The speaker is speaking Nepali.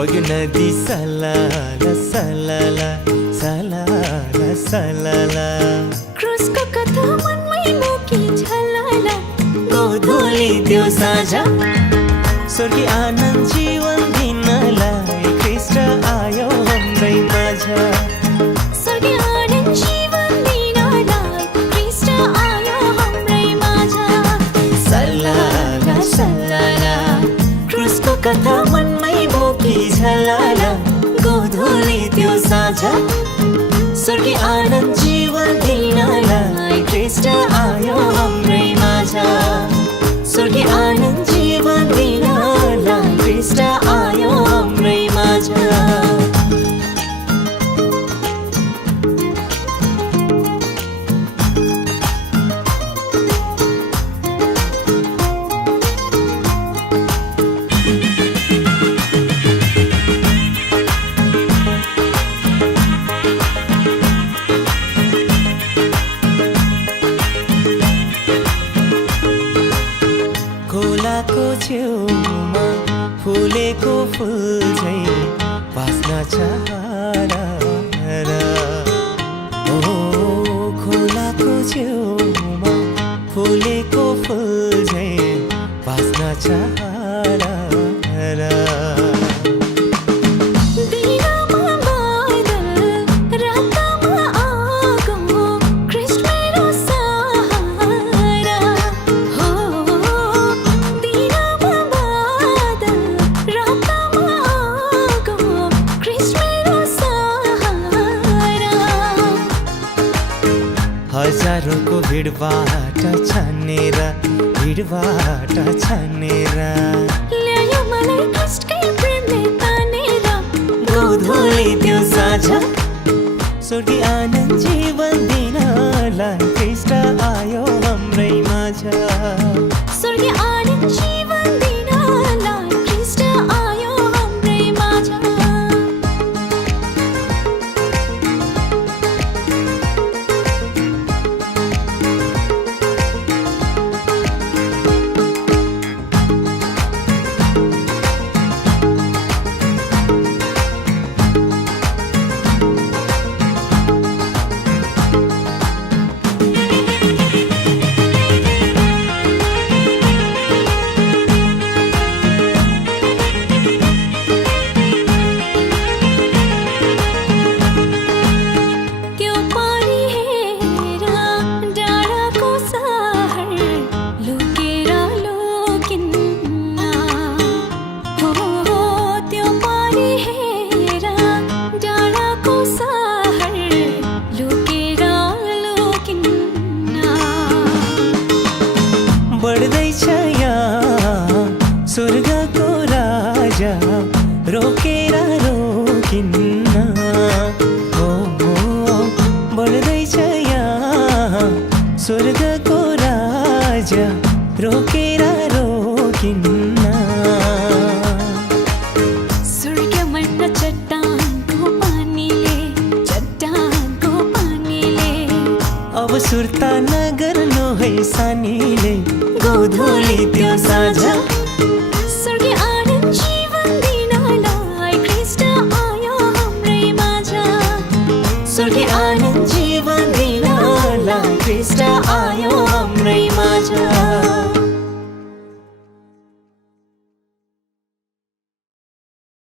बग्यो नदी सलाला सलाला सलाला सलाला। क्रुसको कथा मनमै बोकी झलाला गोधूली त्यो साँझ स्वर्गीय आनन्द जीवन दिनलाई ख्रीष्ट आयो हाम्रै माझ। स्वर्गीय आनन्द जीवन दिनलाई ख्रीष्ट आयो हाम्रै माझ। सलाला सलाला क्रुसको कथा मनमै बोकी झलाला गोधूली त्यो साँझ स्वर्गीय आनन्द जीवन दिनलाई ख्रीष्ट आयो हाम्रै माझ। स्वर्गीय आनन्द जीवन दिनलाई ख्रीष्ट आयो हाम्रै माझ। खोलाको छेउमा फुलेको फुल झैँ बाँच्न चाहरा। ओ खोलाको छेउमा फुलेको फुल झैँ बाँच्न चाहरा। दिनमा बादल रातमा आगो ख्रीष्ट मेरो सहारा हो। दिनमा बादल रातमा आगो ख्रीष्ट मेरो सहारा। हजारौँको भिडबाट छानेर ल्यायो मलाई ख्रीष्टकै प्रेमले तानेर गोधूली त्यो साँझ स्वर्गीय आनन्द जीवन दिनलाई ख्रीष्ट आयो हाम्रै माझ। स्वर्गीय आनन्द जीवन दिनलाई ख्रीष्ट आयो हाम्रै माझ। त्यो पारी हेर डाँडाको सहर लुकेर लुकिन्न हो। त्यो पारी हेर डाँडाको सहर लुकेर लुकिन्न। बढ्दैछ यहाँ स्वर्गको राजा रोकेर रोकिन्न। हो बढ्दैछ यहाँ स्वर्गको राजा रोकेर रोकिन्न। स्वर्गमा चट्टानको पानीले अब सुर्ता नगर्नु है सानीले गोधूली त्यो साँझ